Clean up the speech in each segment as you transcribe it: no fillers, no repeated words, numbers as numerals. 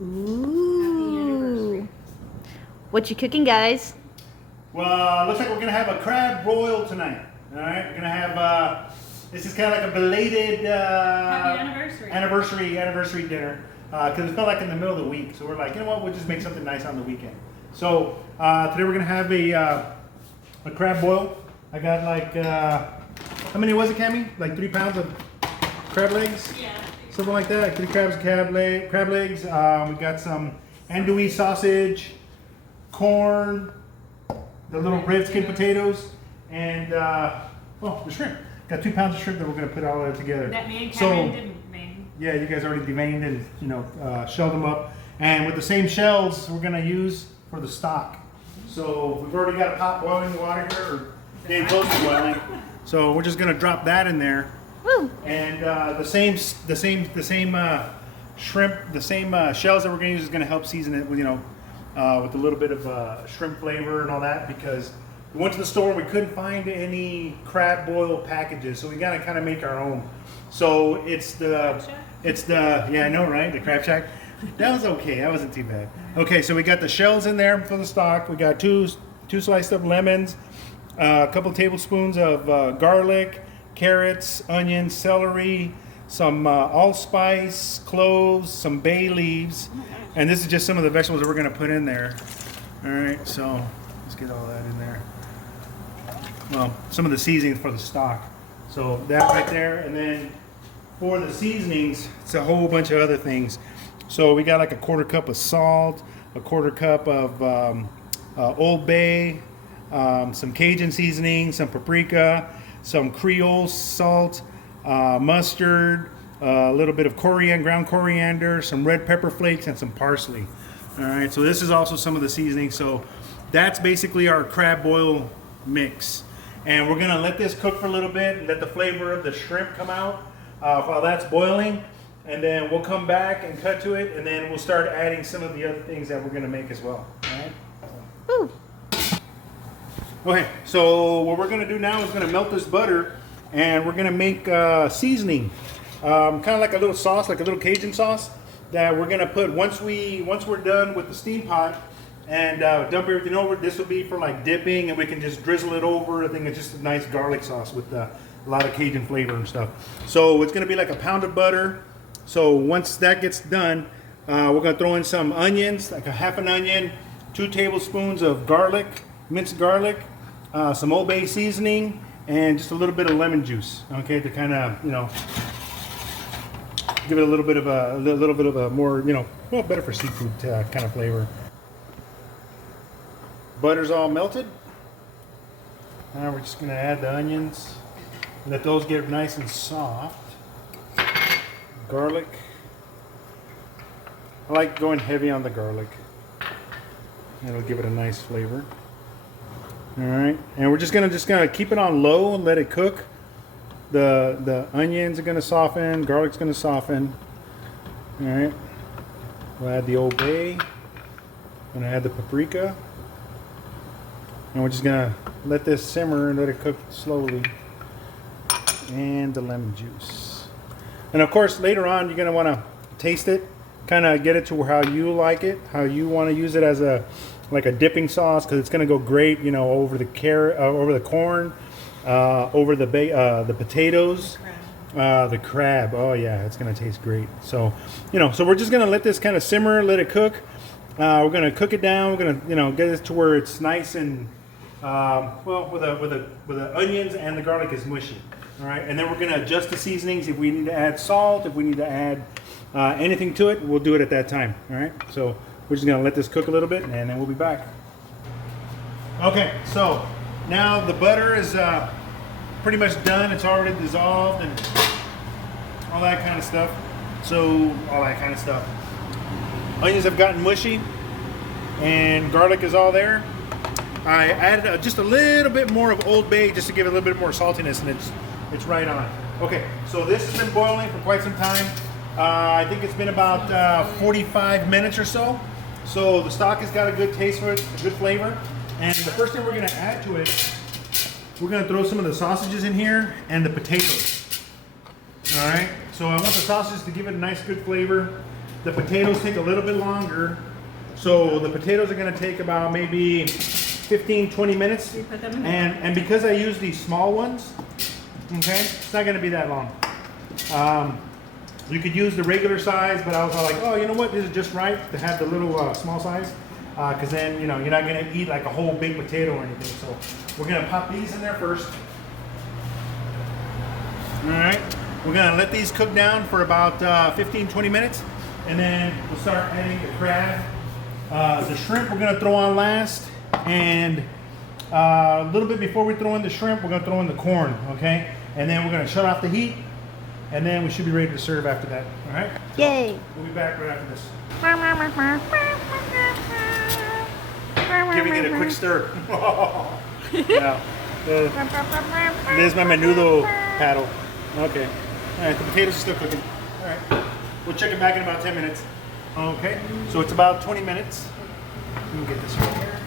Ooh. What you cooking, guys? Well, looks like we're gonna have a crab broil tonight. All right, we're gonna have this is kind of like a belated Happy anniversary dinner because it felt like in the middle of the week. So we're like, you know what, we'll just make something nice on the weekend. So today we're gonna have a crab boil. I got like how many was it, Cammy? Like 3 pounds of crab legs. Yeah. Something like that. 3 crab legs. We got some andouille sausage, corn, the little red skin potatoes, and the shrimp. Got 2 pounds of shrimp that we're going to put all that together. That me and Karen didn't vein. Yeah, you guys already deveined and shelled them up. And with the same shells we're going to use for the stock. So we've already got a pot boiling the water here, or getting close to boiling. So we're just going to drop that in there. Woo. And the same shrimp, the same shells that we're going to use is going to help season it with with a little bit of shrimp flavor and all that, because we went to the store and we couldn't find any crab boil packages, so we got to kind of make our own. So it's the yeah, I know, right? The Crab Shack. That was okay. That wasn't too bad. Okay, so we got the shells in there for the stock. We got two sliced up lemons, a couple tablespoons of garlic, carrots, onions, celery, some allspice, cloves, some bay leaves, and this is just some of the vegetables that we're going to put in there. All right, so let's get all that in there. Well, some of the seasonings for the stock. So that right there, and then for the seasonings, it's a whole bunch of other things. So we got like a 1/4 cup of salt, a 1/4 cup of Old Bay, some Cajun seasoning, some paprika, some Creole salt, mustard, a little bit of coriander, ground coriander, some red pepper flakes, and some parsley. All right, so this is also some of the seasoning. So that's basically our crab boil mix. And we're gonna let this cook for a little bit and let the flavor of the shrimp come out while that's boiling. And then we'll come back and cut to it, and then we'll start adding some of the other things that we're gonna make as well. All right? Woo. Okay, so what we're gonna do now is gonna melt this butter, and we're gonna make seasoning, kind of like a little sauce, like a little Cajun sauce that we're gonna put once we're done with the steam pot and dump everything over. This will be for like dipping, and we can just drizzle it over. I think it's just a nice garlic sauce with a lot of Cajun flavor and stuff. So it's gonna be like a pound of butter. So once that gets done, we're gonna throw in some onions, like a half an onion, 2 tablespoons of garlic, minced garlic, some Old Bay seasoning, and just a little bit of lemon juice, okay, to kind of give it a little bit of a more well, better for seafood kind of flavor. Butter's all melted. Now we're just gonna add the onions, let those get nice and soft. Garlic. I like going heavy on the garlic. It'll give it a nice flavor. All right, and we're just gonna keep it on low and let it cook. The onions are gonna soften, garlic's gonna soften. All right, we'll add the Old Bay. I'm gonna add the paprika, and we're just gonna let this simmer and let it cook slowly. And the lemon juice. And of course, later on, you're gonna want to taste it, kind of get it to how you like it, how you want to use it as like a dipping sauce, because it's gonna go great, over the carrot, over the corn, over the potatoes, the crab. Oh yeah, it's gonna taste great. So, so we're just gonna let this kind of simmer, let it cook. We're gonna cook it down. We're gonna, get it to where it's nice and well, with the onions and the garlic is mushy. All right, and then we're gonna adjust the seasonings. If we need to add salt, if we need to add anything to it, we'll do it at that time. All right, so we're just gonna let this cook a little bit, and then we'll be back. Okay, so now the butter is pretty much done. It's already dissolved and all that kind of stuff. Onions have gotten mushy, and garlic is all there. I added just a little bit more of Old Bay just to give it a little bit more saltiness, and it's right on. Okay, so this has been boiling for quite some time. I think it's been about 45 minutes or so. So the stock has got a good taste for it, a good flavor. And the first thing we're gonna add to it, we're gonna throw some of the sausages in here and the potatoes. All right, so I want the sausages to give it a nice good flavor. the potatoes take a little bit longer. So the potatoes are gonna take about maybe 15-20 minutes. You put them in And because I use these small ones, okay, it's not gonna be that long. You could use the regular size, but I was like, oh, you know what, this is just right to have the little small size, because then, you know, you're not gonna eat like a whole big potato or anything. So we're gonna pop these in there first. All right, we're gonna let these cook down for about 15-20 minutes, and then we'll start adding the crab. The shrimp we're gonna throw on last, and a little bit before we throw in the shrimp, we're gonna throw in the corn, okay? And then we're gonna shut off the heat, and then we should be ready to serve after that, all right? Yay! We'll be back right after this. Giving it a quick stir. Yeah. There's my menudo paddle. Okay. All right, the potatoes are still cooking. All right. We'll check it back in about 10 minutes. Okay. So it's about 20 minutes. Let me get this right here.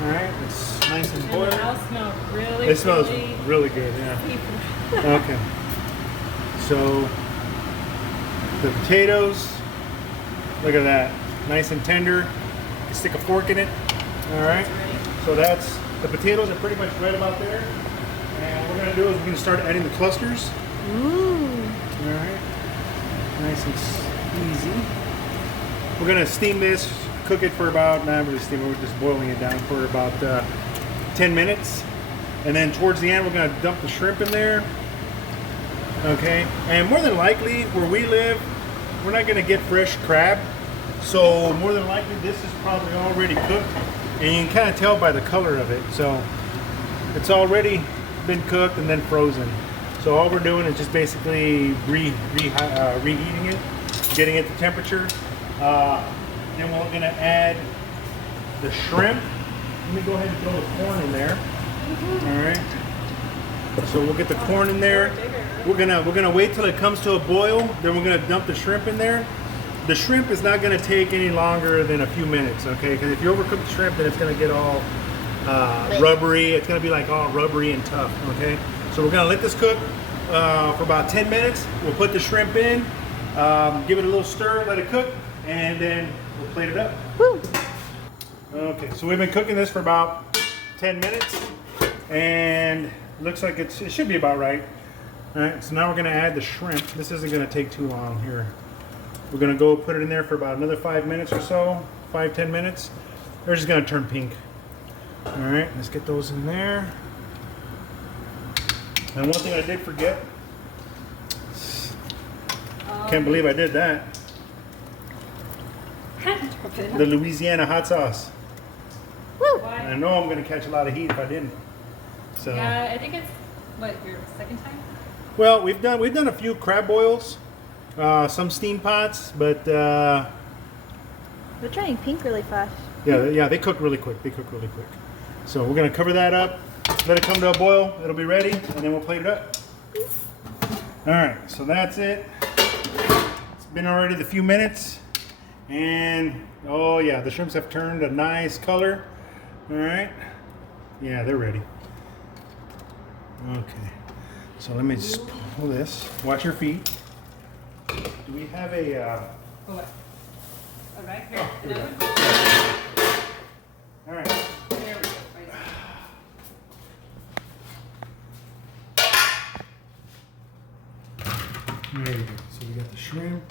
All right. It's nice and And boiled. the house smells really, It smells really really good, yeah. seafood. Okay. So the potatoes, look at that. Nice and tender. You can stick a fork in it. All right. So that's, the potatoes are pretty much right about there. And what we're gonna do is we're gonna start adding the clusters. Ooh. All right. Nice and easy. We're gonna steam this, cook it for about, not really steam it, we're just boiling it down for about 10 minutes. And then towards the end, we're gonna dump the shrimp in there. Okay. And more than likely, where we live, we're not gonna get fresh crab. So more than likely, this is probably already cooked. And you can kind of tell by the color of it. So it's already been cooked and then frozen. So all we're doing is just basically reheating it, getting it to temperature. Then we're gonna add the shrimp. Let me go ahead and throw the corn in there. All right. So we'll get the corn in there. We're gonna wait till it comes to a boil. Then we're gonna dump the shrimp in there. The shrimp is not going to take any longer than a few minutes, okay? Because if you overcook the shrimp, then it's going to get all rubbery. It's going to be like all rubbery and tough, okay? So we're going to let this cook for about 10 minutes. We'll put the shrimp in, give it a little stir, let it cook, and then we'll plate it up. Woo! Okay, so we've been cooking this for about 10 minutes, and it looks like it should be about right. All right, so now we're going to add the shrimp. This isn't going to take too long here. We're gonna go put it in there for about another 5 minutes or so, 5-10 minutes. They're just gonna turn pink. All right, let's get those in there. And one thing I did forget, can't believe I did that. The Louisiana hot sauce. Woo! I know I'm gonna catch a lot of heat if I didn't. So. Yeah, I think it's, what, your second time? Well, we've done a few crab boils. Some steam pots, but They're turning pink really fast. yeah, they cook really quick. So we're gonna cover that up, let it come to a boil. It'll be ready, and then we'll plate it up. All right, so that's it. It's been already the few minutes, and oh yeah, the shrimps have turned a nice color. All right, yeah, they're ready. Okay, so let me just pull this. Watch your feet. Do we have a? Oh, what? All right, here. Here we Another go. one? All right. There we go. Right. There you go. So we got the shrimp,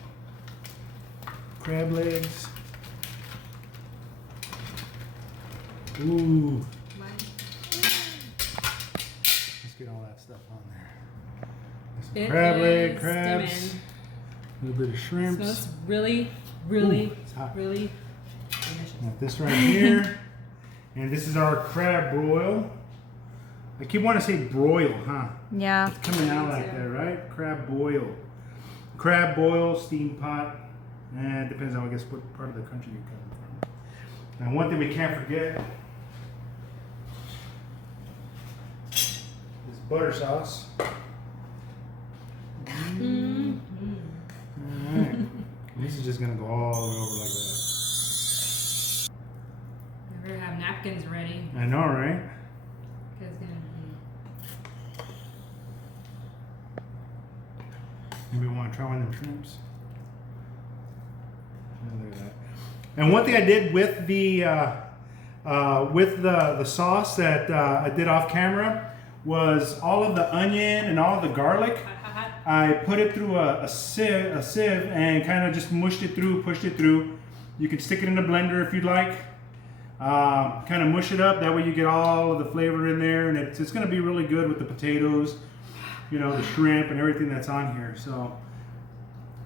crab legs. Ooh, let's get all that stuff on there. Some It crab leg, is crabs, steaming. a little bit of It shrimps. smells really, really, Ooh, it's hot. really delicious. Got this right here, and this is our crab broil. I keep wanting to say broil, huh? Yeah. It's coming out like that, right? Crab boil. Crab boil, steam pot. It depends on, I guess, what part of the country you're coming from. Now, one thing we can't forget is butter sauce. Mm-hmm. All right. This is just going to go all the way over like that. Better have napkins ready. I know, right? Because Maybe we want to try one of them shrimps. And one thing I did with the sauce that I did off camera was all of the onion and all of the garlic. I put it through a sieve and kind of just mushed it through, pushed it through. You can stick it in the blender if you'd like. Kind of mush it up. That way you get all of the flavor in there, and it's going to be really good with the potatoes, you know, the shrimp and everything that's on here. So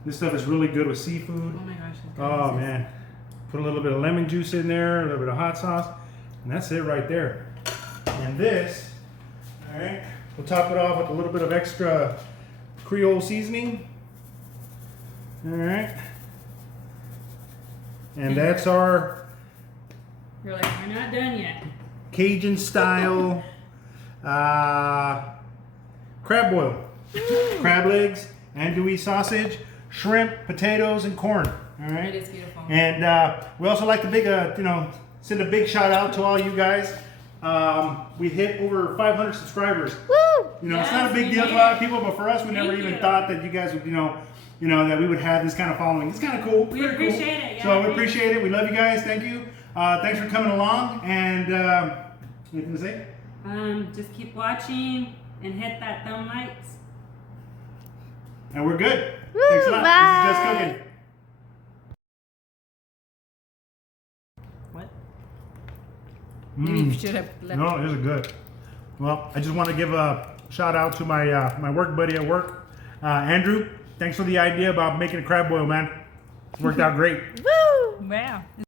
this stuff is really good with seafood. Oh my gosh. Oh man. Put a little bit of lemon juice in there, a little bit of hot sauce, and that's it right there. And this, all right, we'll top it off with a little bit of extra Creole seasoning. All right. And that's our You're like, we're not done yet. Cajun style crab boil. Crab legs, andouille sausage, shrimp, potatoes, and corn. All right. It is beautiful. And we also like to send a big shout out to all you guys. We hit over 500 subscribers. Woo! You know, it's not a Yes, big we deal to did. a lot of people, but for us, we never Thank even you. thought that you guys would, that we would have this kind of following. It's kind of cool. We Pretty appreciate cool. it, yeah, So we thanks. appreciate it. We love you guys. Thank you. Thanks for coming along. And anything to say? Just keep watching and hit that thumb likes. And we're good. Woo, Thanks a lot. bye. This is Just Cooking. What? Maybe you should have left. No, these are good. Well, I just want to give a shout out to my my work buddy at work, Andrew. Thanks for the idea about making a crab boil, man. It's worked out great. Woo! Wow.